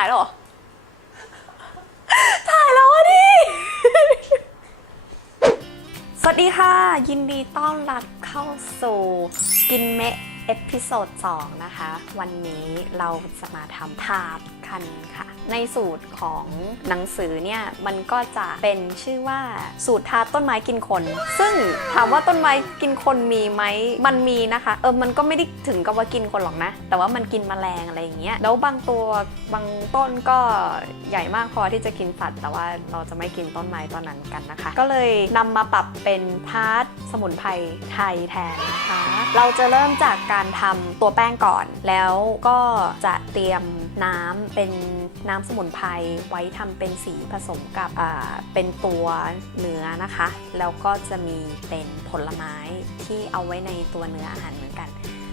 ถ่ายแล้วเหรอ ถ่ายแล้วอ่ะดิ สวัสดีค่ะ ยินดีต้อนรับเข้าสู่กินเมะเอพิโซด 2 นะคะ วันนี้เราจะมาทำทาร์ตกันค่ะ ในสูตรของหนังสือเนี่ยมันก็จะเป็นชื่อว่าสูตรทาร์ตต้นไม้กินคน ซึ่งถามว่าต้นไม้กินคนมีไหมมันมีนะคะมันก็ไม่ได้ถึงกับว่ากินคนหรอกนะแต่ว่ามันกินแมลงอะไรอย่างเงี้ยแล้วบางตัวบางต้นก็ใหญ่มากพอที่จะกินสัตว์แต่ว่าเราจะไม่กินต้นไม้ต้นนั้นกันนะคะก็เลยนำมาปรับเป็นทาร์ตสมุนไพรไทยแทนนะคะเราจะเริ่มจากการทำตัวแป้งก่อนแล้วก็จะเตรียมน้ำเป็นน้ำสมุนไพรไว้ทำเป็นสีผสมกับเป็นตัวเนื้อนะคะแล้วก็จะมีเป็นผลไม้ที่เอาไว้ในตัวเนื้ออาหารเหมือนกัน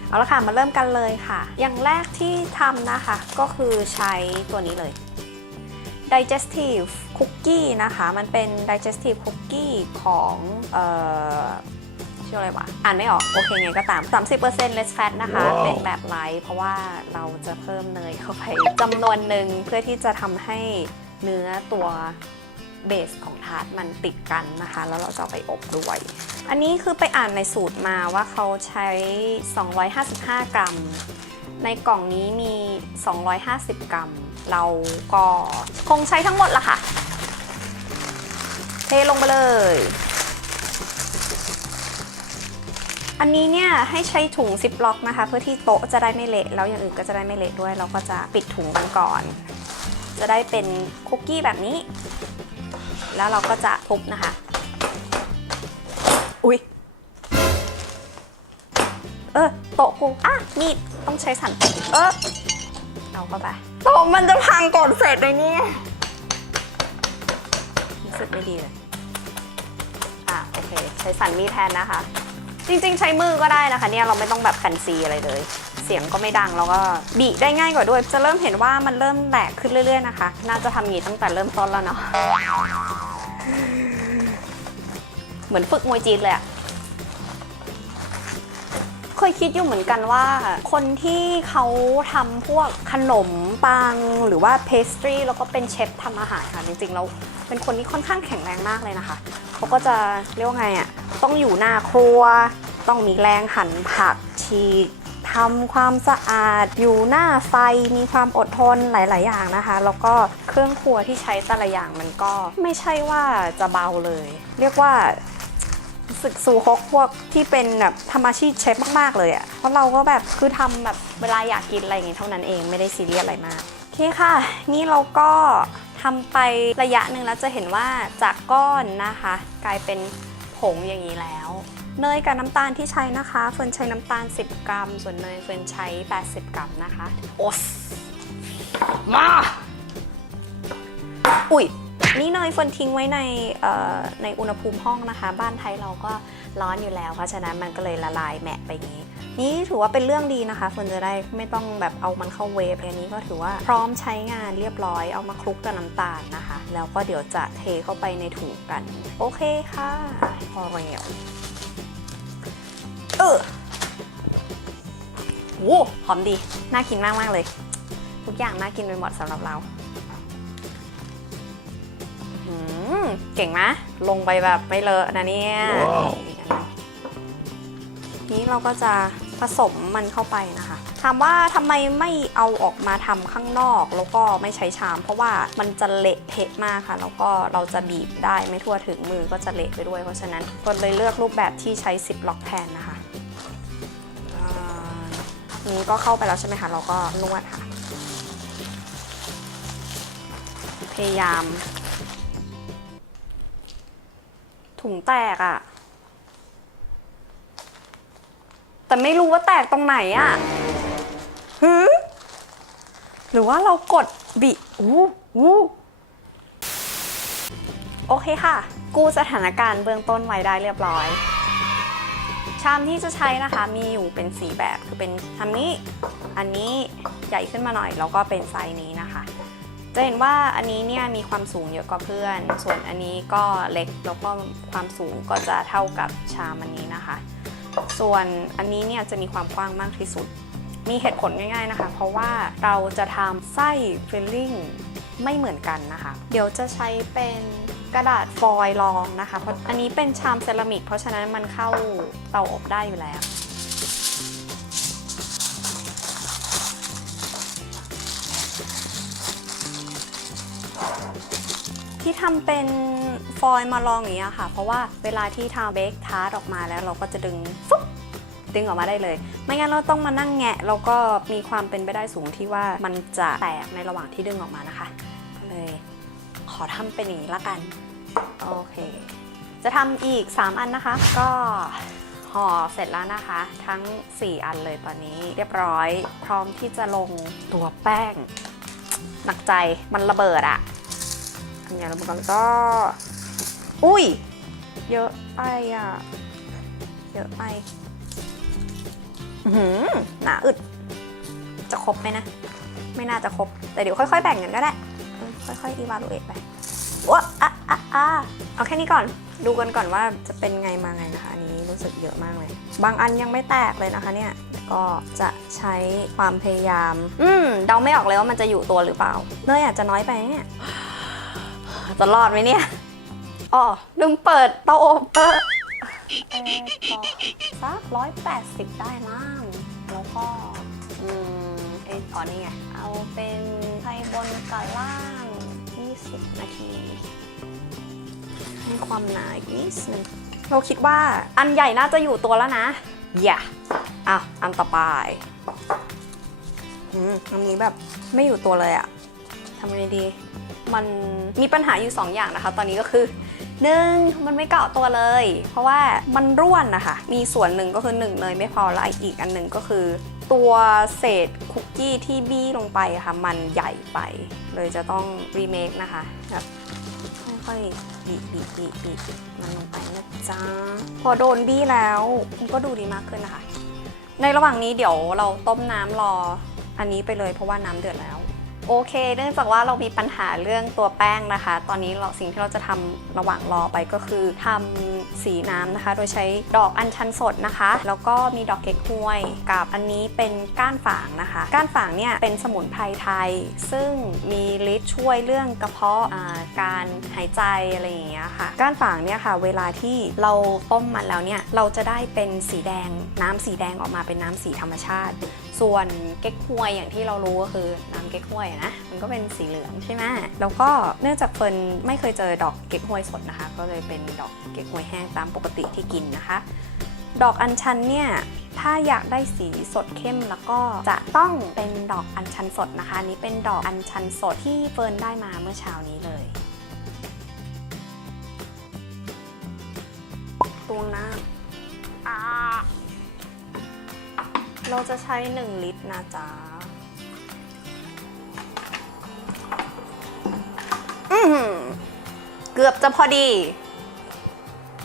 เอาละค่ะมาเริ่มกันเลยค่ะอย่างแรกที่ทำนะคะก็คือใช้ตัวนี้เลย digestive cookie นะคะมันเป็น digestive cookie ของชื่ออะไรวะอ่านไม่ออกโอเคไงก็ตาม 30% less fat นะคะ wow. เป็นแบบไลท์เพราะว่าเราจะเพิ่มเนยเข้าไปจำนวนหนึ่งเพื่อที่จะทำให้เนื้อตัวเบสของทาร์ตมันติดกันนะคะแล้วเราจะเอาไปอบด้วยอันนี้คือไปอ่านในสูตรมาว่าเขาใช้255กรัมในกล่องนี้มี250กรัมเราก็คงใช้ทั้งหมดละค่ะเทลงไปเลยอันนี้เนี่ยให้ใช้ถุงซิปล็อกนะคะเพื่อที่โต๊ะจะได้ไม่เละแล้วอย่างอื่นก็จะได้ไม่เละด้วยเราก็จะปิดถุงมันก่อนจะได้เป็นคุกกี้แบบนี้แล้วเราก็จะทุบนะคะอุ๊ยโต๊ะกูมีดต้องใช้สันเอาเข้าไปโต๊ะมันจะพังก่อนเสร็จเลยเนี่ยรู้สึกไม่ดีเลยโอเคใช้สันมีดแทนนะคะจริงๆใช้มือก็ได้นะคะเนี่ยเราไม่ต้องแบบแฟนซีอะไรเลยเสียงก็ไม่ดังแล้วก็บีได้ง่ายกว่าด้วยจะเริ่มเห็นว่ามันเริ่มแตกขึ้นเรื่อยๆนะคะน่าจะทำอย่างนี้ตั้งแต่เริ่มต้นแล้วเนาะเหมือนฝึกมวยจีนเลยอะเคยคิดอยู่เหมือนกันว่าคนที่เขาทำพวกขนมปังหรือว่าเพสตรีแล้วก็เป็นเชฟทำอาหารค่ะจริงๆแล้วเป็นคนที่ค่อนข้างแข็งแรงมากเลยนะคะเขาก็จะเรียกว่าไงอะต้องอยู่หน้าครัวต้องมีแรงหั่นผักฉีกทำความสะอาดอยู่หน้าไฟมีความอดทนหลายๆอย่างนะคะแล้วก็เครื่องครัวที่ใช้แต่ละอย่างมันก็ไม่ใช่ว่าจะเบาเลยเรียกว่าศึกสู่ฮกพวกที่เป็นแบบทำอาชีพเชฟมากๆเลยอ่ะเพราะเราก็แบบคือทำแบบเวลาอยากกินอะไรอย่างเงี้ยเท่านั้นเองไม่ได้ซีเรียสอะไรมากโอเคค่ะนี่เราก็ทำไประยะหนึ่งแล้วจะเห็นว่าจากก้อนนะคะกลายเป็นผงอย่างนี้แล้วเนยกับน้ำตาลที่ใช้นะคะเฟิร์นใช้น้ำตาล10กรัมส่วนเนยเฟิร์นใช้80กรัมนะคะโอ๊สมาอุ๊ยนี่เนยเฟิร์นทิ้งไว้ในอุณหภูมิห้องนะคะบ้านไทยเราก็ร้อนอยู่แล้วเพราะฉะนั้นมันก็เลยละลายแหมะไปอย่างนี้นี่ถือว่าเป็นเรื่องดีนะคะเฟิร์นจะได้ไม่ต้องแบบเอามันเข้าเวฟอันนี้ก็ถือว่าพร้อมใช้งานเรียบร้อยเอามาคลุกกับน้ำตาลนะคะแล้วก็เดี๋ยวจะเทเข้าไปในถุงกันโอเคค่ะพอแล้วโอ้หอมดีน่ากินมากๆเลยทุกอย่างน่ากินไปหมดสำหรับเราเก่งไหมลงไปแบบไม่เลอะนะเนี่ย wow. นี้เราก็จะผสมมันเข้าไปนะคะถามว่าทำไมไม่เอาออกมาทำข้างนอกแล้วก็ไม่ใช้ชามเพราะว่ามันจะเละเทะมากค่ะแล้วก็เราจะบีบได้ไม่ทั่วถึงมือก็จะเละไปด้วยเพราะฉะนั้นก็เลยเลือกรูปแบบที่ใช้ซิปล็อกแทนนะคะนี้ก็เข้าไปแล้วใช่ไหมคะเราก็นวดค่ะพยายามถุงแตกอะแต่ไม่รู้ว่าแตกตรงไหนอะหรือว่าเรากดบิโอเคค่ะกู้สถานการณ์เบื้องต้นไว้ได้เรียบร้อยชามที่จะใช้นะคะมีอยู่เป็น4แบบคือเป็นทำนี้อันนี้ใหญ่ขึ้นมาหน่อยแล้วก็เป็นไซส์นี้นะคะจะเห็นว่าอันนี้เนี่ยมีความสูงเยอะกว่าเพื่อนส่วนอันนี้ก็เล็กแล้วก็ความสูงก็จะเท่ากับชามอันนี้นะคะส่วนอันนี้เนี่ยจะมีความกว้างมากที่สุด มีเหตุผลง่ายๆนะคะ เพราะว่าเราจะทำไส้ฟิลลิ่งไม่เหมือนกันนะคะ เดี๋ยวจะใช้เป็นกระดาษฟอยล์รองนะคะเพราะอันนี้เป็นชามเซรามิกเพราะฉะนั้นมันเข้าเตาอบได้อยู่แล้วที่ทำเป็นฟอยล์มารองอย่างนี้ค่ะเพราะว่าเวลาที่ทำเบคทาร์ตออกมาแล้วเราก็จะดึงฟุ๊บดึงออกมาได้เลยไม่งั้นเราต้องมานั่งแงะแล้วก็มีความเป็นไปได้สูงที่ว่ามันจะแตกในระหว่างที่ดึงออกมานะคะก็เลยขอทำเป็นอย่างนี้ละกันโอเคจะทำอีก3อันนะคะก็ห่อเสร็จแล้วนะคะทั้ง4อันเลยตอนนี้เรียบร้อยพร้อมที่จะลงตัวแป้งหนักใจมันระเบิดอะอันนี้เราบอกก็อุ้ยเยอะไปอ่ะเยอะไปหนาอึดจะครบไหมนะไม่น่าจะครบแต่เดี๋ยวค่อยๆแบ่งกันก็ได้ค่อยๆอีวาลูเอทไปว้าเอาแค่นี้ก่อนดูกันก่อนว่าจะเป็นไงมาไงนะคะอันนี้รู้สึกเยอะมากเลยบางอันยังไม่แตกเลยนะคะเนี่ยก็จะใช้ความพยายามเดาไม่ออกเลยว่ามันจะอยู่ตัวหรือเปล่าเนยอาจจะน้อยไปเนี่ยจะรอดไหมเนี่ยอ๋อลืมเปิดเตาอบก็สัก180ได้มั้งแล้วก็นี่ไงเอาเป็นไข่บนกับล่าง20 นาทีให้ความหนาอีกนิดนึงเราคิดว่าอันใหญ่น่าจะอยู่ตัวแล้วนะอันต่อไปอันนี้แบบไม่อยู่ตัวเลยอะทำไงดีมันมีปัญหาอยู่2อย่างนะคะตอนนี้ก็คือ1มันไม่เกาะตัวเลยเพราะว่ามันร่วนนะคะมีส่วนหนึ่งก็คือ1เนยไม่พอและอีกอันหนึ่งก็คือตัวเศษคุกกี้ที่บี้ลงไปค่ะมันใหญ่ไปเลยจะต้องรีเมคนะคะแบบค่อยๆบีบมันลงไปนะจ๊ะพอโดนบี้แล้วมันก็ดูดีมากขึ้นนะคะในระหว่างนี้เดี๋ยวเราต้มน้ำรออันนี้ไปเลยเพราะว่าน้ำเดือดแล้วโอเคเนื่องจากว่าเรามีปัญหาเรื่องตัวแป้งนะคะตอนนี้สิ่งที่เราจะทำระหว่างรอไปก็คือทำสีน้ำนะคะโดยใช้ดอกอัญชันสดนะคะแล้วก็มีดอกเก๊กฮวยกับอันนี้เป็นก้านฝางนะคะก้านฝางเนี่ยเป็นสมุนไพรไทยซึ่งมีฤทธิ์ช่วยเรื่องกระเพาะการหายใจอะไรอย่างเงี้ยค่ะก้านฝางเนี่ยค่ะเวลาที่เราต้มมันแล้วเนี่ยเราจะได้เป็นสีแดงน้ำสีแดงออกมาเป็นน้ำสีธรรมชาติส่วนเก๊กฮวยอย่างที่เรารู้ก็คือน้ำเก๊กฮวยนะมันก็เป็นสีเหลืองใช่ไหมแล้วก็เนื่องจากเฟิร์นไม่เคยเจอดอกเก๊กฮวยสดนะคะก็เลยเป็นดอกเก๊กฮวยแห้งตามปกติที่กินนะคะดอกอัญชันเนี่ยถ้าอยากได้สีสดเข้มแล้วก็จะต้องเป็นดอกอัญชันสดนะคะนี้เป็นดอกอัญชันสดที่เฟิร์นได้มาเมื่อเช้านี้เลยตวงน้ำเราจะใช้1 ลิตรนะจ๊ะเกือบจะพอดี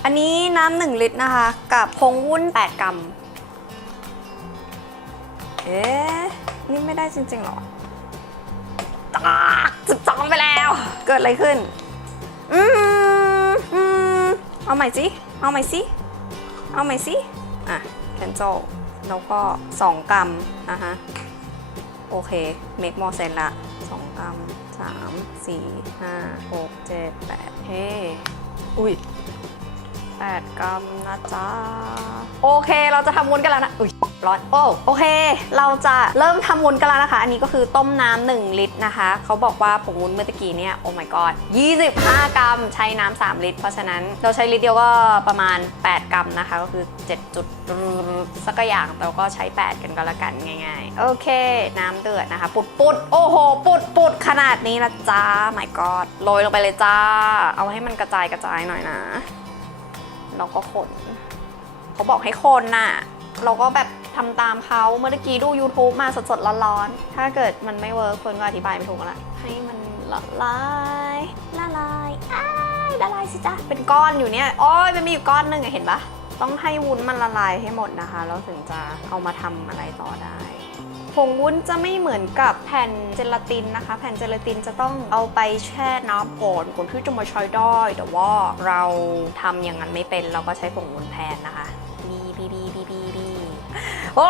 อันนี้น้ำ1 ลิตรนะคะกับผงวุ้น8 กรัมนี่ไม่ได้จริงๆหรอ12ไปแล้วเกิดอะไรขึ้นเอาใหม่สิแคนเซิลแล้วก็2 กรัมนะคะโอเคเมคมอร์เซนละ2 กรัม3 4 5 6 7 8อุ้ย8 กรัมนะจ๊ะโอเคเราจะทำวุ้นกันแล้วนะอุ้ยร้อนโอเคเราจะเริ่มทำวุ้นกันแล้วนะคะอันนี้ก็คือต้มน้ำ1 ลิตรนะคะเขาบอกว่าผงวุ้นเมื่อกี้เนี่ยโอ้ my god 25 กรัมใช้น้ำ3 ลิตรเพราะฉะนั้นเราใช้ลิตรเดียวก็ประมาณ8 กรัมนะคะก็คือ7 จุดสักอย่างแต่ก็ใช้8กันก็แล้วกันง่ายๆโอเคน้ำเดือดนะคะปุดโอ้โหปุดขนาดนี้นะจ๊ะ my god โรยลงไปเลยจ้าเอาให้มันกระจายหน่อยนะเราก็คนเขาบอกให้คนน่ะเราก็แบบทำตามเขาเมื่อกี้ดู YouTube มาสดๆร้อนๆถ้าเกิดมันไม่เวิร์กคนก็อธิบายไม่ถูกแล้วให้มันละลายละลายสิจ๊ะเป็นก้อนอยู่เนี่ยโอ้ยมันมีอยู่ก้อนนึงเห็นปะต้องให้วุ้นมันละลายให้หมดนะคะแล้วถึงจะเอามาทำอะไรต่อได้ผงวุ้นจะไม่เหมือนกับแผ่นเจลาตินนะคะแผ่นเจลาตินจะต้องเอาไปแช่น้ำก่อนที่จะมาใช้ได้แต่ว่าเราทำอย่างนั้นไม่เป็นเราก็ใช้ผงวุ้นแทนนะคะโอ้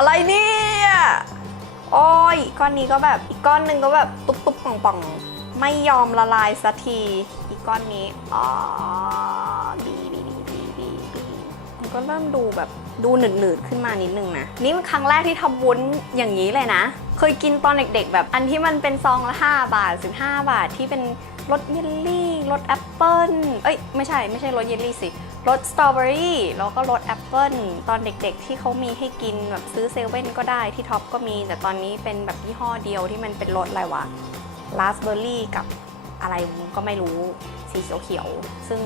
อะไรเนี่ยโอ้ยก้อนนี้ก็แบบอีกก้อนหนึ่งก็แบบตุ๊บๆป่องๆไม่ยอมละลายสักทีอีกก้อนนี้บีมันก็เริ่มดูแบบดูหนืดๆขึ้นมานิดนึงนะนี่เป็นครั้งแรกที่ทำวุ้นอย่างนี้เลยนะเคยกินตอนเด็กๆแบบอันที่มันเป็นซองละ5 บาท15 บาทที่เป็นรสเยลลี่รสแอปเปิ้ลไม่ใช่รสเยลลี่สิรสสตรอเบอรี่แล้วก็รสแอปเปิ้ลตอนเด็กๆที่เขามีให้กินแบบซื้อเซเว่นก็ได้ที่ท็อปก็มีแต่ตอนนี้เป็นแบบยี่ห้อเดียวที่มันเป็นรสอะไรวะราสเบอร์รี่กับอะไรก็ไม่รู้สีเขียวๆซึ่ง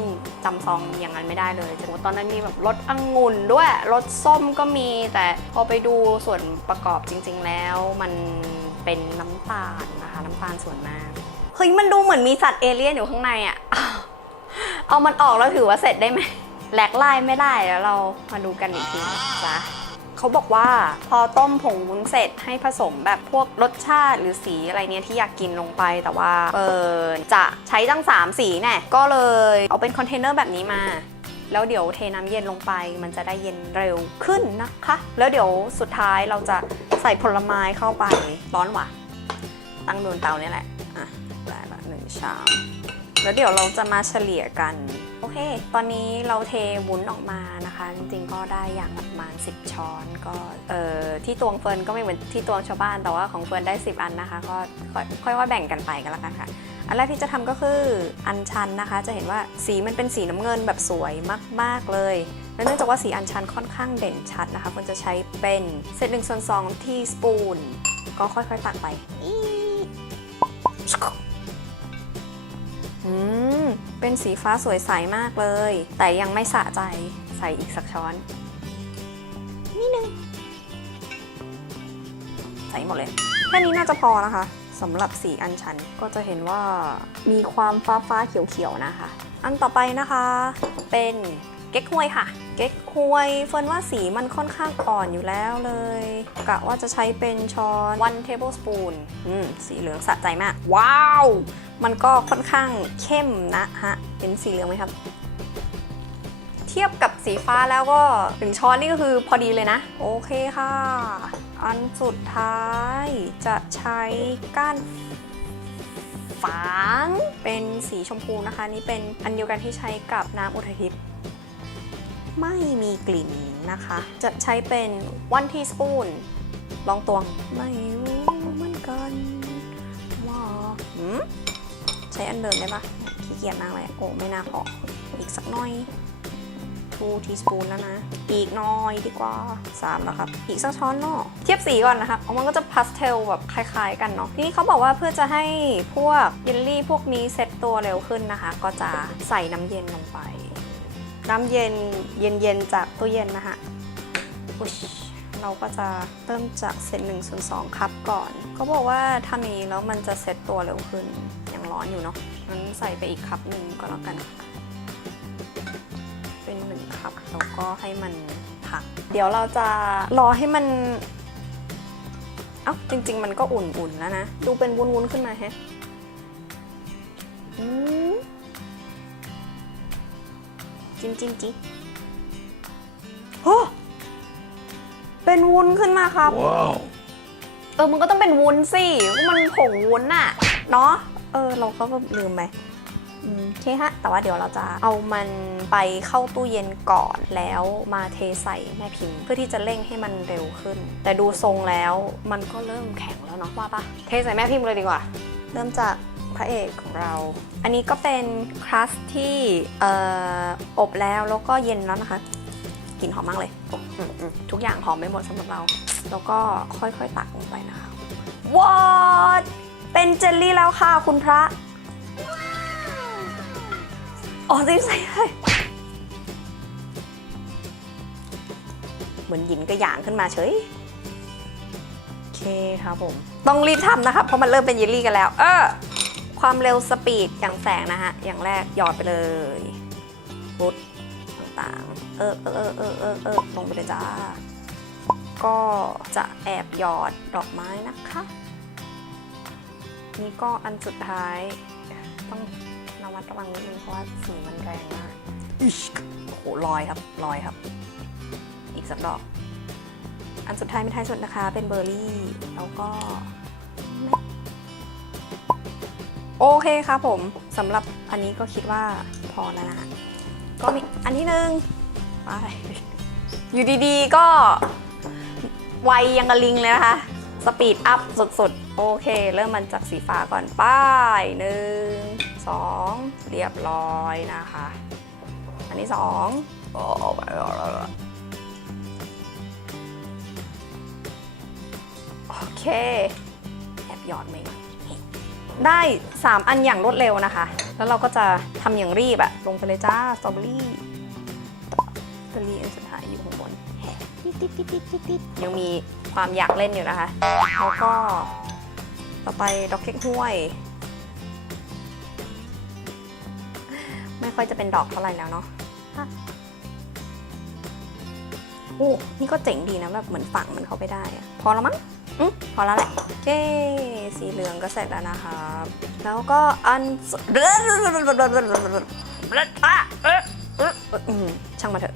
จำซองอย่างนั้นไม่ได้เลยแต่ว่าตอนนั้นมีแบบรสองุ่นด้วยรสส้มก็มีแต่พอไปดูส่วนประกอบจริงๆแล้วมันเป็นน้ำตาลนะคะน้ำตาลส่วนมากเฮ้ยมันดูเหมือนมีสัตว์เอเลี่ยนอยู่ข้างในอะเอามันออกแล้วถือว่าเสร็จได้ไหมแหลกลายไม่ได้แล้วเรามาดูกันอีกทีจ้ะเขาบอกว่าพอต้มผงวุ้นเสร็จให้ผสมแบบพวกรสชาติหรือสีอะไรเนี้ยที่อยากกินลงไปแต่ว่าจะใช้ตั้ง3 สีแน่ก็เลยเอาเป็นคอนเทนเนอร์แบบนี้มาแล้วเดี๋ยวเทน้ำเย็นลงไปมันจะได้เย็นเร็วขึ้นนะคะแล้วเดี๋ยวสุดท้ายเราจะใส่ผลไม้เข้าไปร้อนว่ะตั้งบนเตาเนี่ยแหละอ่ะได้ละ1 ชามแล้วเดี๋ยวเราจะมาเฉลี่ยกันโอเคตอนนี้เราเทวุ้นออกมานะคะจริงๆก็ได้อย่างประมาณ10 ช้อนก็ที่ตวงเฟิร์นก็ไม่เหมือนที่ตวงชาวบ้านแต่ว่าของเฟิร์นได้10 อันนะคะก็ค่อยว่าแบ่งกันไปกันแล้วกันค่ะอันแรกที่จะทำก็คืออัญชันนะคะจะเห็นว่าสีมันเป็นสีน้ำเงินแบบสวยมากๆเลยและเนื่องจากว่าสีอัญชันค่อนข้างเด่นชัดนะคะเฟิร์นจะใช้เป็นเศษ1/2 ทีสปูนก็ค่อยๆตักไปเป็นสีฟ้าสวยใสมากเลยแต่ยังไม่สะใจใส่อีกสักช้อนนิดนึงใส่หมดเลยแค่นี้น่าจะพอนะคะสำหรับสีอัญชันก็จะเห็นว่ามีความฟ้าเขียวๆนะคะอันต่อไปนะคะเป็นเก๊กฮวยค่ะเก๊กฮวยเฟิร์นว่าสีมันค่อนข้างอ่อนอยู่แล้วเลยกะว่าจะใช้เป็นช้อน1 tablespoon สีเหลืองสะใจมากว้าวมันก็ค่อนข้างเข้มนะฮะเห็นสีเหลืองไหมครับเทียบกับสีฟ้าแล้วก็1 ช้อนนี่ก็คือพอดีเลยนะโอเคค่ะอันสุดท้ายจะใช้ก้านฝางเป็นสีชมพูนะคะนี่เป็นอันเดียวกันที่ใช้กับน้ำอุทัยทิพย์ไม่มีกลิ่นนะคะจะใช้เป็น1 teaspoon ลองตวงไม่รู้เหมือนกันว่าใช้อันเดิมได้ปะขี้เกียจมากเลยโอ้ไม่น่าพออีกสักหน่อย2 teaspoon แล้วนะอีกน้อยดีกว่า3แล้วครับอีกสักช้อนเนาะเทียบสีก่อนนะคะมันก็จะพาสเทลแบบคล้ายๆกันเนาะทีนี้เขาบอกว่าเพื่อจะให้พวกเยลลี่พวกนี้เซ็ตตัวเร็วขึ้นนะคะก็จะใส่น้ำเย็นลงไปน้ำเย็นเย็นจากตู้เย็นนะคะเราก็จะเริ่มจากเซต1/2 คัพก่อนเขาบอกว่าทำอย่างนี้แล้วมันจะเซ็ตตัวเร็วขึ้นยังร้อนอยู่เนาะงั้นใส่ไปอีกคัพหนึ่งก็แล้วกันเป็น1 คัพแล้วก็ให้มันพักเดี๋ยวเราจะรอให้มันจริงๆมันก็อุ่นๆแล้วนะดูเป็นวุ้นๆขึ้นมาแฮะจิ้มโอ้เป็นวุ้นขึ้นมาครับ wow. มันก็ต้องเป็นวุ้นสิมันผงวุ้นน่ะเนาะเราก็ลืมไปโอเคฮะแต่ว่าเดี๋ยวเราจะเอามันไปเข้าตู้เย็นก่อนแล้วมาเทใส่แม่พิมพ์เพื่อที่จะเร่งให้มันเร็วขึ้นแต่ดูทรงแล้วมันก็เริ่มแข็งแล้วเนาะว่าปะเทใส่แม่พิมพ์เลยดีกว่าเริ่มจากพระเอกของเราอันนี้ก็เป็นครัสที่อบแล้วก็เย็นแล้วนะคะกลิ่นหอมมากเลยทุกอย่างหอมไปหมดสำหรับเราแล้วก็ค่อยๆตักลงไปนะคะว้าวเป็นเจลลี่แล้วค่ะคุณพระจริงใส่เลยเหมือนหยินกระหย่างขึ้นมาเฉยโอเคครับผมต้องรีบทำนะคะเพราะมันเริ่มเป็นเยลลี่กันแล้วความเร็วสปีดอย่างแสงนะฮะอย่างแรกหยอดไปเลยฟุตต่างๆลงไปเลยจ้าก็จะแอบหยอดดอกไม้นะคะนี่ก็อันสุดท้ายต้องระมัดระวังนิดนึงเพราะว่าสีมันแรงมากโอ้โหลอยครับอีกสักดอก อันสุดท้ายไม่ท้ายสุดนะคะเป็นเบอร์รี่แล้วก็โอเคครับผมสำหรับอันนี้ก็คิดว่าพอแล้วนะคะก็มีอันที่หนึ่งไปอยู่ดีๆก็ไวยังกระลิงเลยนะคะสปีดอัพสุดๆโอเคเริ่มมันจากสีฟ้าก่อนป้าย1 2เรียบร้อยนะคะอันที่2โอเคแอบหยอดไหมได้3อันอย่างรวดเร็วนะคะแล้วเราก็จะทำอย่างรีบอะลงไปเลยจ้าสตรอเบอรี่อันสุดท้ายอยู่ข้างบนติดยังมีความอยากเล่นอยู่นะคะแล้วก็ต่อไปดอกเค้กห้วยไม่ค่อยจะเป็นดอกเท่าไหร่แล้วเนาะโอ้นี่ก็เจ๋งดีนะแบบเหมือนฝังมันเข้าไปได้อะพอแล้วมั้งพอแล้วแหละโอเคสีเหลืองก็เสร็จแล้วนะครับแล้วก็อันช่างมาเถอะ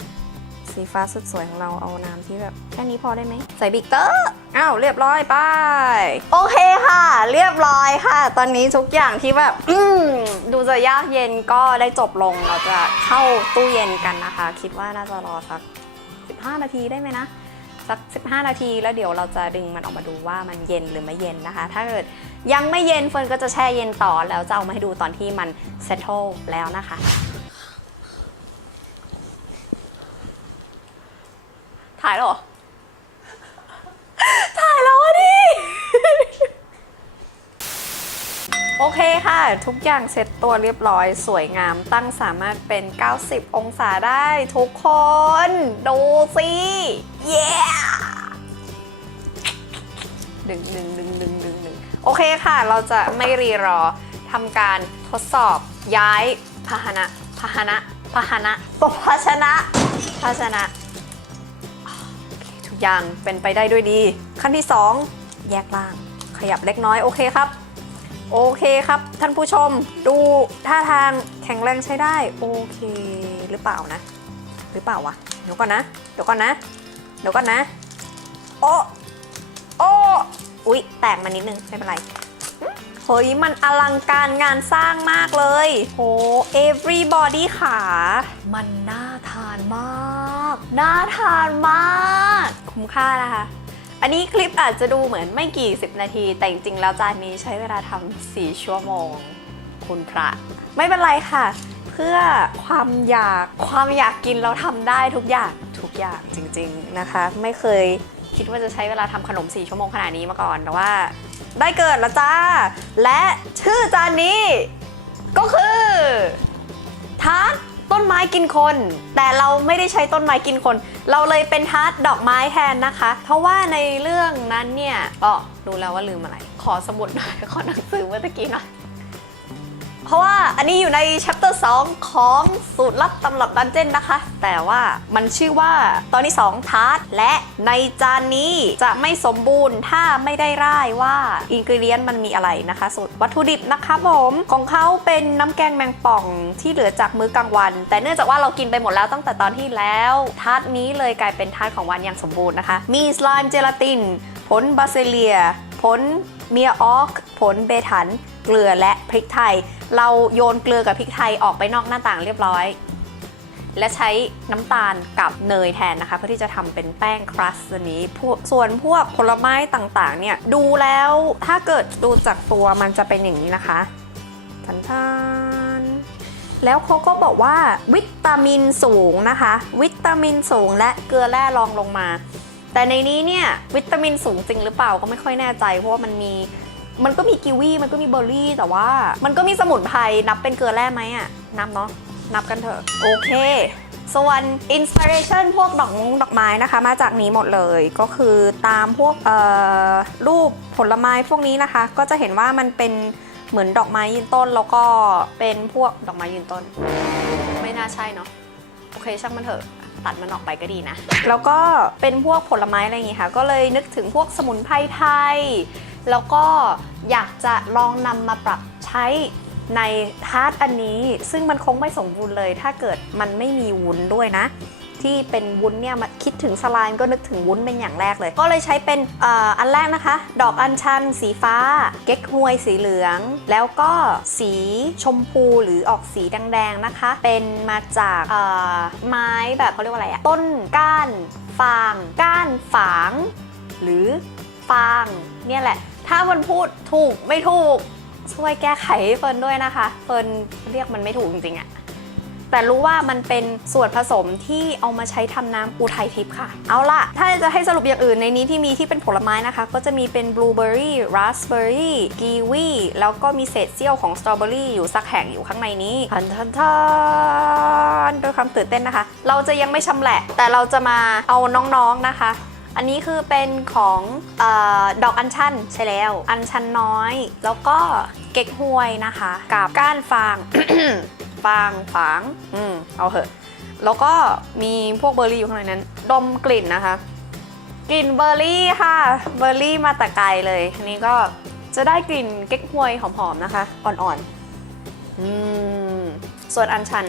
สีฟ้าสุดสวยของเราเอาน้ำที่แบบแค่นี้พอได้ไหมใส่บิ๊กเตอร์อ้าวเรียบร้อยไปโอเคค่ะเรียบร้อยค่ะตอนนี้ทุกอย่างที่แบบดูจะยากเย็นก็ได้จบลงเราจะเข้าตู้เย็นกันนะคะคิดว่าน่าจะรอสัก15 นาทีได้ไหมนะสัก15 นาทีแล้วเดี๋ยวเราจะดึงมันออกมาดูว่ามันเย็นหรือไม่เย็นนะคะถ้าเกิดยังไม่เย็นเฟิร์นก็จะแช่เย็นต่อแล้วจะเอามาให้ดูตอนที่มันเซตเทิลแล้วนะคะถ่ายแล้วเหรอ ถ่ายแล้วดิ โอเคค่ะทุกอย่างเสร็จตัวเรียบร้อยสวยงามตั้งสามารถเป็น90 องศาได้ทุกคนดูสิเย้ดึงโอเคค่ะเราจะไม่รีรอทำการทดสอบย้ายภาชนะทุกอย่างเป็นไปได้ด้วยดีขั้นที่2แยกล่างขยับเล็กน้อยโอเคครับท่านผู้ชมดูท่าทางแข็งแรงใช้ได้โอเคหรือเปล่าวะเดี๋ยวก่อนนะโอ้อุ๊ยแตกมานิดนึงไม่เป็นไรเฮ้ยมันอลังการงานสร้างมากเลยโห everybody ขามันน่าทานมากคุ้มค่านะคะอันนี้คลิปอาจจะดูเหมือนไม่กี่10 นาทีแต่จริงๆแล้วจานนี้ใช้เวลาทำ4 ชั่วโมงคุณพระไม่เป็นไรค่ะเพื่อความอยากกินเราทำได้ทุกอย่างจริงๆนะคะไม่เคยคิดว่าจะใช้เวลาทำขนม4 ชั่วโมงขนาดนี้มาก่อนแต่ว่าได้เกิดแล้วจ้าและชื่อจานนี้ก็คือทาร์ตต้นไม้กินคนแต่เราไม่ได้ใช้ต้นไม้กินคนเราเลยเป็นทาร์ตดอกไม้แทนนะคะเพราะว่าในเรื่องนั้นเนี่ยรู้แล้วว่าลืมอะไรขอสมุดหน่อยขอหนังสือเมื่อกี้หน่อยเพราะว่าอันนี้อยู่ใน chapter 2 ของสูตรลับตำรับดันเจี้ยนนะคะแต่ว่ามันชื่อว่าตอนที่2ทาร์ตและในจานนี้จะไม่สมบูรณ์ถ้าไม่ได้ร่ายว่าอินกรีเดียนมันมีอะไรนะคะสูตรวัตถุดิบนะคะผมของเขาเป็นน้ำแกงแมงป่องที่เหลือจากมื้อกลางวันแต่เนื่องจากว่าเรากินไปหมดแล้วตั้งแต่ตอนที่แล้วทาร์ตนี้เลยกลายเป็นทาร์ตของวันอย่างสมบูรณ์นะคะมีสไลม์เจลาตินผลบาซิเลียผลเมียออกผลเบทันเกลือและพริกไทยเราโยนเกลือกับพริกไทยออกไปนอกหน้าต่างเรียบร้อยและใช้น้ำตาลกับเนยแทนนะคะเพื่อที่จะทำเป็นแป้งครัสต์นี้ส่วนพวกผลไม้ต่างๆเนี่ยดูแล้วถ้าเกิดดูจากตัวมันจะเป็นอย่างนี้นะคะทันแล้วเขาก็บอกว่าวิตามินสูงนะคะวิตามินสูงและเกลือแร่รองลงมาแต่ในนี้เนี่ยวิตามินสูงจริงหรือเปล่าก็ไม่ค่อยแน่ใจเพราะว่ามันก็มีกิวีมันก็มีเบอร์รี่แต่ว่ามันก็มีสมุนไพรนับเป็นเกลือแร่ไหมอ่ะนับเนาะนับกันเถอะโอเคส่วนอินสปิเรชันพวกดอกไม้นะคะมาจากนี้หมดเลยก็คือตามพวกรูปผลไม้พวกนี้นะคะก็จะเห็นว่ามันเป็นเหมือนดอกไม้ยืนต้นแล้วก็เป็นพวกดอกไม้ยืนต้นไม่น่าใช่เนาะโอเคช่างมันเถอะตัดมันออกไปก็ดีนะแล้วก็เป็นพวกผลไม้อะไรอย่างงี้ค่ะก็เลยนึกถึงพวกสมุนไพรไทยแล้วก็อยากจะลองนำมาปรับใช้ในทาร์ตอันนี้ซึ่งมันคงไม่สมบูรณ์เลยถ้าเกิดมันไม่มีวุ้นด้วยนะ ที่เป็นวุ้นเนี่ยมาคิดถึงสไลม์ก็นึกถึงวุ้นเป็นอย่างแรกเลยก็เลยใช้เป็นอันแรกนะคะดอกอัญชันสีฟ้าเก๊กฮวยสีเหลืองแล้วก็สีชมพูหรือออกสีแดงๆนะคะเป็นมาจากไม้แบบเขาเรียกว่าอะไรอะต้นก้านฟางก้านฝางหรือฟางเนี่ยแหละถ้ามันพูดถูกไม่ถูกช่วยแก้ไขเฟิร์นด้วยนะคะเฟิร์นเรียกมันไม่ถูกจริงๆอะแต่รู้ว่ามันเป็นส่วนผสมที่เอามาใช้ทำน้ำอุทัยทิพย์ค่ะเอาล่ะถ้าจะให้สรุปอย่างอื่นในนี้ที่มีที่เป็นผลไม้นะคะก็จะมีเป็นบลูเบอร์รี่ราสเบอร์รี่กีวีแล้วก็มีเศษเสี้ยวของสตรอเบอรี่อยู่สักแห่งอยู่ข้างในนี้ทันด้วยความตื่นเต้นนะคะเราจะยังไม่ชำแหละแต่เราจะมาเอาน้องๆนะคะอันนี้คือเป็นของดอกอัญชันใช่แล้วอัญชันน้อยแล้วก็เก๊กฮวยนะคะกับก้านฟาง ฟางเอาเหอะแล้วก็มีพวกเบอร์รี่อยู่ข้างในนั้นดมกลิ่นนะคะกลิ่นเบอร์รี่ค่ะเบอร์รี่มาแต่ไกลเลยอันนี้ก็จะได้กลิ่นเก๊กฮวยหอมๆนะคะอ่อนๆส่วนอัญชัน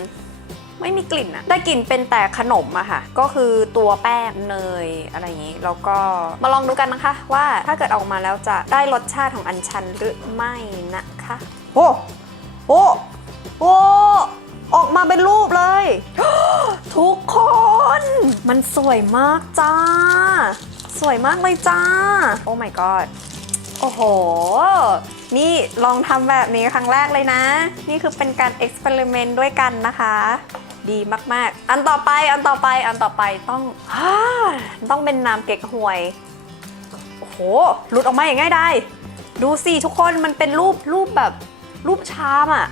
ไม่มีกลิ่นอะได้กลิ่นเป็นแต่ขนมอะค่ะก็คือตัวแป้งเนยอะไรอย่างนี้แล้วก็มาลองดูกันนะคะว่าถ้าเกิดออกมาแล้วจะได้รสชาติของอัญชันหรือไม่นะคะโอ้ออกมาเป็นรูปเลย ทุกคนมันสวยมากจ้าสวยมากเลยจ้าโอ้ my god โอ้โหนี่ลองทำแบบนี้ครั้งแรกเลยนะนี่คือเป็นการเอ็กซ์เพร์เมนต์ด้วยกันนะคะดีมากๆอันต่อไปต้องเป็นน้ำเก๊กฮวยโอ้โหหลุดออกมาอย่างง่ายได้ดูสิทุกคนมันเป็นรูปแบบรูปชามอะ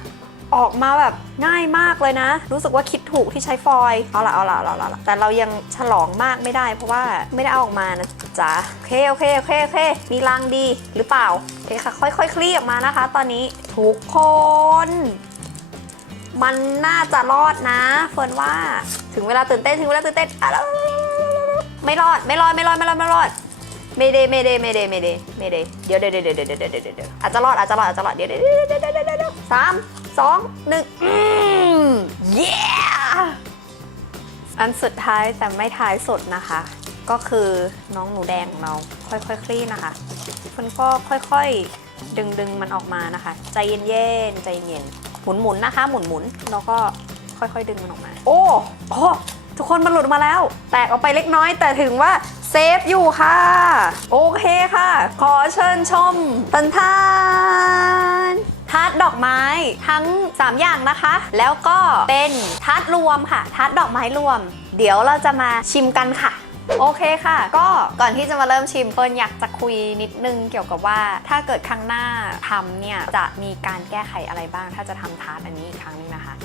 ออกมาแบบง่ายมากเลยนะรู้สึกว่าคิดถูกที่ใช้ฟอยล์เอาละแต่เรายังฉลองมากไม่ได้เพราะว่าไม่ได้เอาออกมานะจ๊ะโอเคมีรางดีหรือเปล่าโอเคค่ะค่อยๆคลี่ออกมานะคะตอนนี้ทุกคนมันน่าจะรอดนะเฟิร์นว่าถึงเวลาตื่นเต้นไม่รอดไม่รอดเมเดเดี๋ยวอาจจะรอดเดี๋ยว3 2 1เย้อันสุดท้ายแต่ไม่ท้ายสุดนะคะก็คือน้องหนูแดงของเราค่อยๆคลี่นะคะมันก็ค่อยๆดึงมันออกมานะคะใจเย็นหมุนนะคะหมุนแล้วก็ค่อยๆดึงมันออกมาโอ้ทุกคนมันหลุดมาแล้วแตกออกไปเล็กน้อยแต่ถึงว่าเซฟอยู่ค่ะโอเคค่ะขอเชิญชมทาร์ตดอกไม้ทั้ง3อย่างนะคะแล้วก็เป็นทาร์ตรวมค่ะทาร์ตดอกไม้รวมเดี๋ยวเราจะมาชิมกันค่ะโอเคค่ะก็ก่อนที่จะมาเริ่มชิมเฟิร์นอยากจะคุยนิดนึงเกี่ยวกับว่าถ้าเกิดครั้งหน้าทำเนี่ยจะมีการแก้ไขอะไรบ้างถ้าจะทำทาร์ตอันนี้อีกครั้งนึงนะคะ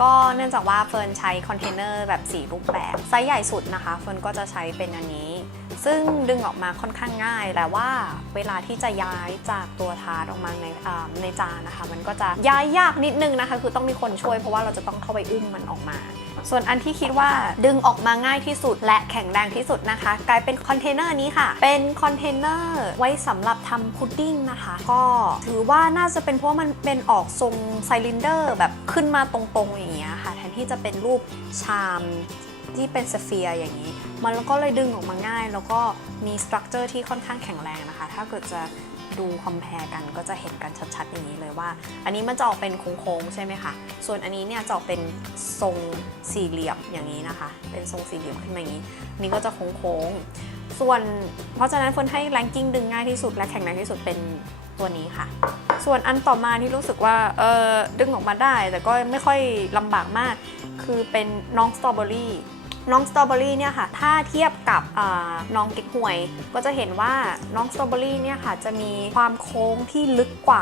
ก็เนื่องจากว่าเฟิร์นใช้คอนเทนเนอร์แบบ4รูปแบบไซส์ใหญ่สุดนะคะเฟิร์นก็จะใช้เป็นอันนี้ซึ่งดึงออกมาค่อนข้างง่ายแต่ว่าเวลาที่จะย้ายจากตัวทาร์ตออกมาในจานนะคะมันก็จะย้ายยากนิดนึงนะคะคือต้องมีคนช่วยเพราะว่าเราจะต้องเข้าไปอุ้มมันออกมาส่วนอันที่คิดว่าดึงออกมาง่ายที่สุดและแข็งแรงที่สุดนะคะกลายเป็นคอนเทนเนอร์นี้ค่ะเป็นคอนเทนเนอร์ไว้สำหรับทำพุดดิ้งนะคะก็ถือว่าน่าจะเป็นเพราะมันเป็นออกทรงไซลินเดอร์แบบขึ้นมาตรงๆอย่างเงี้ยค่ะแทนที่จะเป็นรูปชามที่เป็นสเฟียร์อย่างนี้มันก็เลยดึงออกมาง่ายแล้วก็มีสตรัคเจอร์ที่ค่อนข้างแข็งแรงนะคะถ้าเกิดจะดูคอมเพลกันก็จะเห็นกันชัดๆอย่างนี้เลยว่าอันนี้มันจะออกเป็นโค้งๆใช่ไหมคะส่วนอันนี้เนี่ยจะออกเป็นทรงสี่เหลี่ยมอย่างนี้นะคะเป็นทรงสี่เหลี่ยมขึ้นมาอย่างนี้นี่ก็จะโค้งๆส่วนเพราะฉะนั้นเฟิร์นให้แรงกิ้งดึงง่ายที่สุดและแข็งแรงที่สุดเป็นตัวนี้ค่ะส่วนอันต่อมาที่รู้สึกว่าดึงออกมาได้แต่ก็ไม่ค่อยลำบากมากคือเป็นน้องสตรอเบอรี่เนี่ยค่ะถ้าเทียบกับน้องเก๊กฮวยก็จะเห็นว่าน้องสตรอเบอรี่เนี่ยค่ะจะมีความโค้งที่ลึกกว่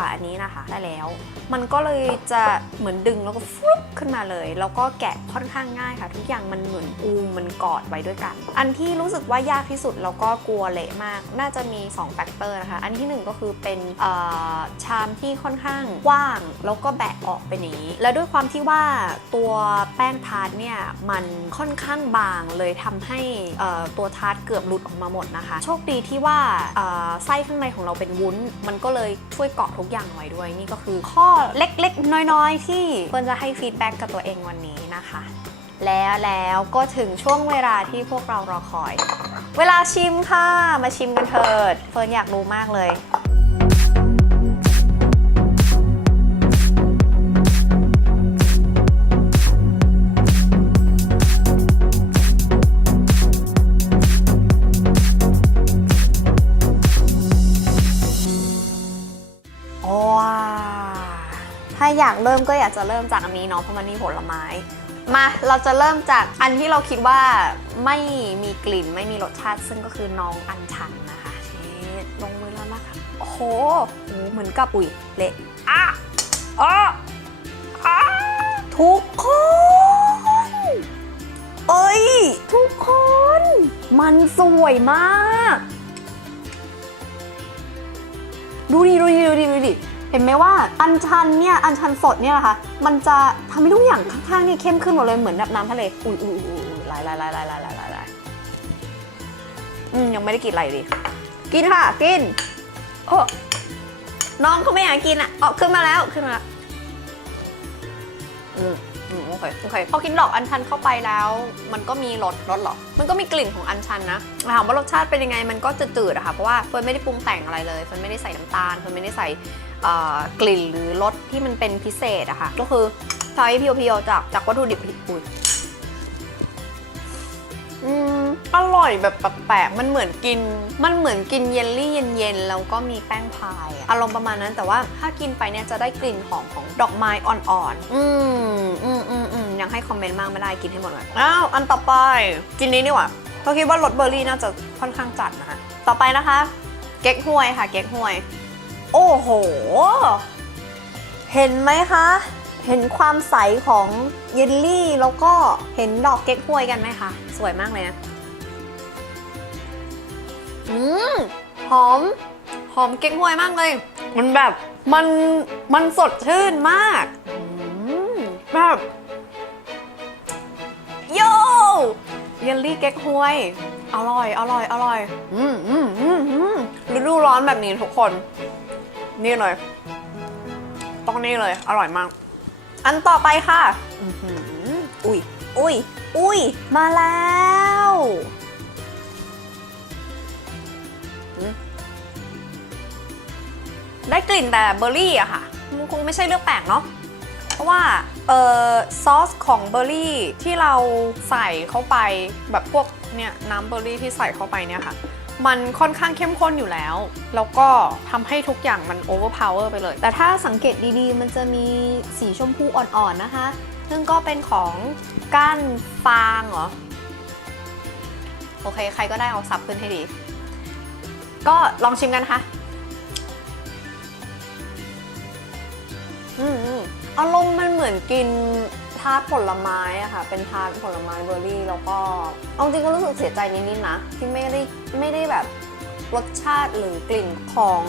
าอันนี้นะคะได้แล้วมันก็เลยจะเหมือนดึงแล้วก็ฟลุ๊ปขึ้นมาเลยแล้วก็แกะค่อนข้างง่ายค่ะทุกอย่างมันเหมือนมันกอดไว้ด้วยกันอันที่รู้สึกว่ายากที่สุดแล้วก็กลัวเละมากน่าจะมี2แฟกเตอร์นะคะอันที่1ก็คือเป็นชามที่ค่อนข้างกว้างแล้วก็แบะออกเป็นอย่างนี้แล้วด้วยความที่ว่าตัวแป้งทาร์ตเนี่ยมันค่อนข้างบางเลยทำให้ตัวทาร์ตเกือบหลุดออกมาหมดนะคะโชคดีที่ว่าไส้ข้างในของเราเป็นวุ้นมันก็เลยช่วยเกาะทุกอย่างไว้ด้วยนี่ก็คือข้อเล็กๆน้อยๆที่เฟิร์นจะให้ฟีดแบ็กกับตัวเองวันนี้นะคะ แล้วก็ถึงช่วงเวลาที่พวกเรารอคอย เวลาชิมค่ะ มาชิมกันเถิดเฟิร์นอยากรู้มากเลยถ้าอยากเริ่มก็อยากจะเริ่มจากอันนี้เนาะเพราะมันมีผลไม้มาเราจะเริ่มจากอันที่เราคิดว่าไม่มีกลิ่นไม่มีรสชาติซึ่งก็คือน้องอัญชันนะคะลงมือแล้วนะคะโอ้โหเหมือนกับอุ๊ยเละทุกคนเอ้ยทุกคนมันสวยมากดูดิเห็นไหมว่าอัญชันเนี่ยอัญชันสดเนี่ยนะคะมันจะทำให้ทุกอย่างข้างๆนี่เข้มขึ้นหมดเลยเหมือนแบบน้ำทะเลอุ้ยลายยังไม่ได้กินอะไรดิกินค่ะกินโอ้น้องเขาไม่อยากกินอ่ะขึ้นมาแล้วโอเคพอกินดอกอัญชันเข้าไปแล้วมันก็มีรสหรอมันก็มีกลิ่นของอัญชันนะถามว่ารสชาติเป็นยังไงมันก็จืดๆอะค่ะเพราะว่าเฟิร์นไม่ได้ปรุงแต่งอะไรเลยเฟิร์นไม่ได้ใส่น้ำตาลเฟิร์นไม่ได้ใส่กลิ่นหรือรสที่มันเป็นพิเศษอะค่ะก็คือใช้เพียวๆจากวัตถุดิบปุ๋ยอร่อยแบบแปลกๆมันเหมือนกินเยลลี่เย็นๆแล้วก็มีแป้งพายอารมณ์ประมาณนั้นแต่ว่าถ้ากินไปเนี่ยจะได้กลิ่นหอมของดอกไม้อ่อนๆยังให้คอมเมนต์มากไม่ได้กินให้หมดเลยอันต่อไปกินนี้ดีกว่าเพราะคิดว่ารสเบอร์รี่น่าจะค่อนข้างจัดนะคะต่อไปนะคะเก๊กฮวยค่ะเก๊กฮวยโอ้โหเห็นไหมคะเห็นความใสของเยลลี่แล้วก็เห็นดอกเก๊กฮวยกันไหมคะสวยมากเลยนะหอมเก๊กฮวยมากเลยมันแบบมันสดชื่นมากแบบโย่เยลลี่เก๊กฮวยอร่อยฤดูร้อนแบบนี้ทุกคนนี่เลยต้องนี่เลยอร่อยมากอันต่อไปค่ะอุ้ยมาแล้วได้กลิ่นแต่เบอร์รี่อะค่ะมันคงไม่ใช่เรื่องแปลกเนาะเพราะว่าซอสของเบอร์รี่ที่เราใส่เข้าไปแบบพวกเนี่ยน้ำเบอร์รี่ที่ใส่เข้าไปเนี่ยค่ะมันค่อนข้างเข้มข้นอยู่แล้วแล้วก็ทำให้ทุกอย่างมันโอเวอร์พาวเวอร์ไปเลยแต่ถ้าสังเกตดีๆมันจะมีสีชมพูอ่อนๆนะคะซึ่งก็เป็นของก้านฟางเหรอโอเคใครก็ได้เอาซับขึ้นให้ดีก็ลองชิมกันค่ะอารมณ์มันเหมือนกินทาร์ตผลไม้อะค่ะเป็นทาร์ตผลไม้เบอร์รี่แล้วก็เอาจริงก็รู้สึกเสียใจนิดๆนะที่ไม่ได้แบบรสชาติหรือกลิ่นของ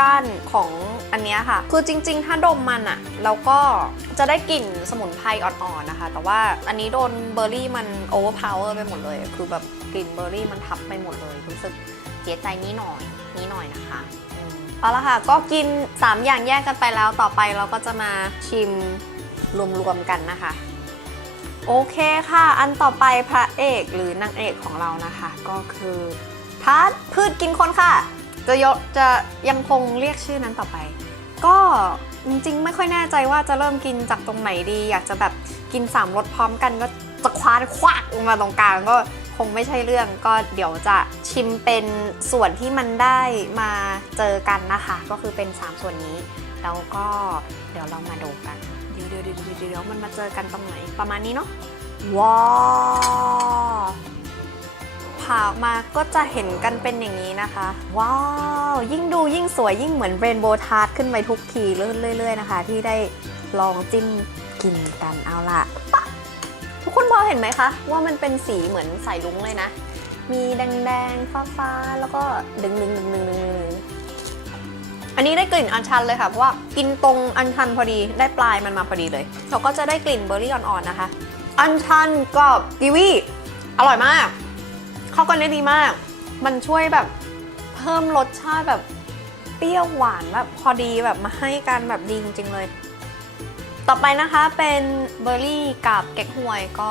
ก้านของอันนี้ค่ะคือจริงๆถ้าดมมันอะแล้วก็จะได้กลิ่นสมุนไพรอ่อนๆนะคะแต่ว่าอันนี้โดนเบอร์รี่มันโอเวอร์พาวเวอร์ไปหมดเลยคือแบบกลิ่นเบอร์รี่มันทับไปหมดเลยรู้สึกเสียใจนิดหน่อยนะคะเอาละค่ะก็กิน3อย่างแยกกันไปแล้วต่อไปเราก็จะมาชิมรวมๆกันนะคะโอเคค่ะอันต่อไปพระเอกหรือนางเอกของเรานะคะก็คือทาร์ตพืชกินคนค่ะจะยังคงเรียกชื่อนั้นต่อไปก็จริงๆไม่ค่อยแน่ใจว่าจะเริ่มกินจากตรงไหนดีอยากจะแบบกิน3รสพร้อมกันก็จะคว้านควักลงมาตรงกลางก็คงไม่ใช่เรื่องก็เดี๋ยวจะชิมเป็นส่วนที่มันได้มาเจอกันนะคะก็คือเป็น3ส่วนนี้แล้วก็เดี๋ยวเรามาดูกันเดี๋ยวมันมาเจอกันตรงไหนประมาณนี้เนาะว้าวผ่าออกมาก็จะเห็นกันเป็นอย่างนี้นะคะว้าวยิ่งดูยิ่งสวยยิ่งเหมือนเรนโบว์ทาร์ตขึ้นไปทุกทีเรื่อยๆนะคะที่ได้ลองจิ้มกินกันเอาล่ะทุกคนพอเห็นไหมคะว่ามันเป็นสีเหมือนสายรุ้งเลยนะมีแดงๆฟ้าๆแล้วก็ดึงอันนี้ได้กลิ่นอัญชันเลยค่ะเพราะว่ากินตรงอัญชันพอดีได้ปลายมันมาพอดีเลยเราก็จะได้กลิ่นเบอร์รี่อ่อนๆนะคะอัญชันกับกีวีอร่อยมากเข้ากันได้ดีมากมันช่วยแบบเพิ่มรสชาติแบบเปรี้ยวหวานแบบพอดีแบบมาให้กันแบบดีจริงๆเลย ต่อไปนะคะเป็นเบอร์รี่กับเก๊กฮวยก็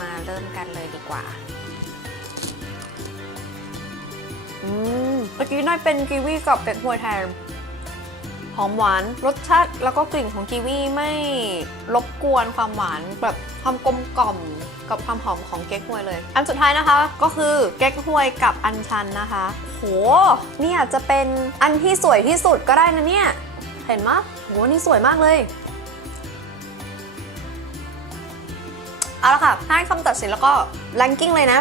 มาเริ่มกันเลยดีกว่าเมื่อกี้น่าเป็นกีวีกับเก๊กฮวยแทนหอมหวานรสชาติแล้วก็กลิ่นของกีวีไม่รบกวนความหวานแบบความกลมกล่อมกับความหอมของเก๊กฮวยเลยอันสุดท้ายนะคะก็คือเก๊กฮวยกับอัญชันนะคะโหเนี่ยจะเป็นอันที่สวยที่สุดก็ได้นะเนี่ยเห็นไหมโหนี่สวยมากเลยเอาละค่ะให้คำตัดสินแล้วก็แรงกิ้งเลยนะ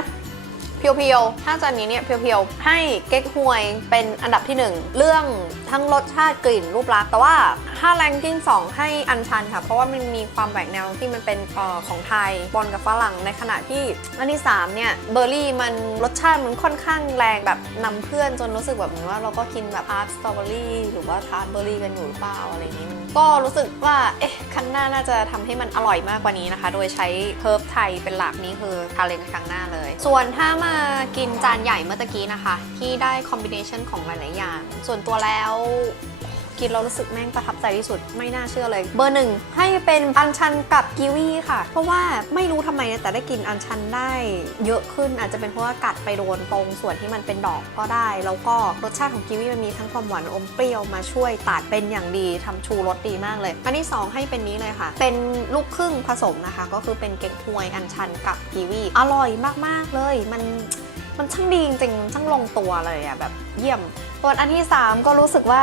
เพียวๆถ้าจานนี้เนี่ยเพียวๆให้เก๊กฮวยเป็นอันดับที่1เรื่องทั้งรสชาติกลิ่นรูปลักษณ์แต่ว่าถ้าแรงกิ้ง2ให้อัญชันค่ะเพราะว่ามันมีความแหวกแนวที่มันเป็นของไทยปนกับฝรั่งในขณะที่อันที่3เนี่ยเบอร์รี่มันรสชาติมันค่อนข้างแรงแบบนำเพื่อนจนรู้สึกแบบเหมือนว่าเราก็กินแบบทาร์ตสตรอเบอรี่หรือว่าทาร์ตเบอร์รี่กันอยู่หรือเปล่าอะไรอย่างนี้ก็รู้สึกว่าครั้งหน้าน่าจะทำให้มันอร่อยมากกว่านี้นะคะโดยใช้เฮิร์บไทยเป็นหลักนี้คือทาเลนครั้งหน้าเลยส่วนถ้ามากินจานใหญ่เมื่อกี้นะคะที่ได้คอมบิเนชันของหลายๆอย่างส่วนตัวแล้วกินเรารู้สึกแม่งประทับใจที่สุดไม่น่าเชื่อเลยเบอร์ 1ให้เป็นอัญชันกับกีวีค่ะเพราะว่าไม่รู้ทำไมแต่ได้กินอัญชันได้เยอะขึ้นอาจจะเป็นเพราะว่ากัดไปโดนตรงส่วนที่มันเป็นดอกก็ได้แล้วก็รสชาติของกีวีมันมีทั้งความหวานอมเปรี้ยวมาช่วยตัดเป็นอย่างดีทำชูรสดีมากเลยอันที่2ให้เป็นนี้เลยค่ะเป็นลูกครึ่งผสมนะคะก็คือเป็นเก๊กฮวยอัญชันกับกีวีอร่อยมากๆเลยมันช่างดีจริงๆช่างลงตัวเลยอะแบบเยี่ยมส่วนอันที่3ก็รู้สึกว่า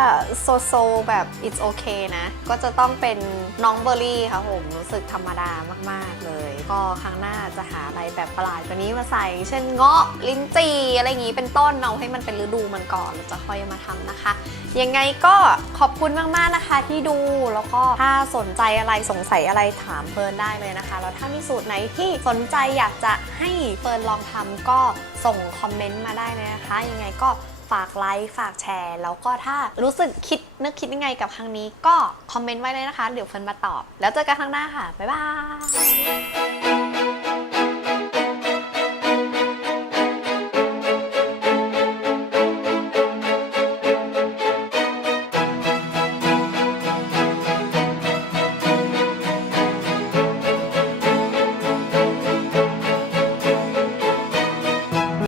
โซแบบ it's okay นะก็จะต้องเป็นน้องเบอร์รี่ค่ะผมรู้สึกธรรมดามากๆเลยก็ครั้งหน้าจะหาอะไรแบบประหลาดกว่านี้มาใส่เช่นเงาะลิ้นจี่อะไรอย่างนี้เป็นต้นเอาให้มันเป็นฤดูมันก่อนแล้วจะค่อยมาทำนะคะยังไงก็ขอบคุณมากๆนะคะที่ดูแล้วก็ถ้าสนใจอะไรสงสัยอะไรถามเฟิร์นได้เลยนะคะแล้วถ้ามีสูตรไหนที่สนใจอยากจะให้เฟิร์นลองทำก็ส่งคอมเมนต์มาได้เลยนะคะยังไงก็ฝากไลค์ฝากแชร์แล้วก็ถ้ารู้สึกนึกคิดยังไงกับครั้งนี้ก็คอมเมนต์ไว้เลยนะคะเดี๋ยวเฟิร์นมาตอบแล้วเจอกันครั้งหน้าค่ะบ๊ายบาย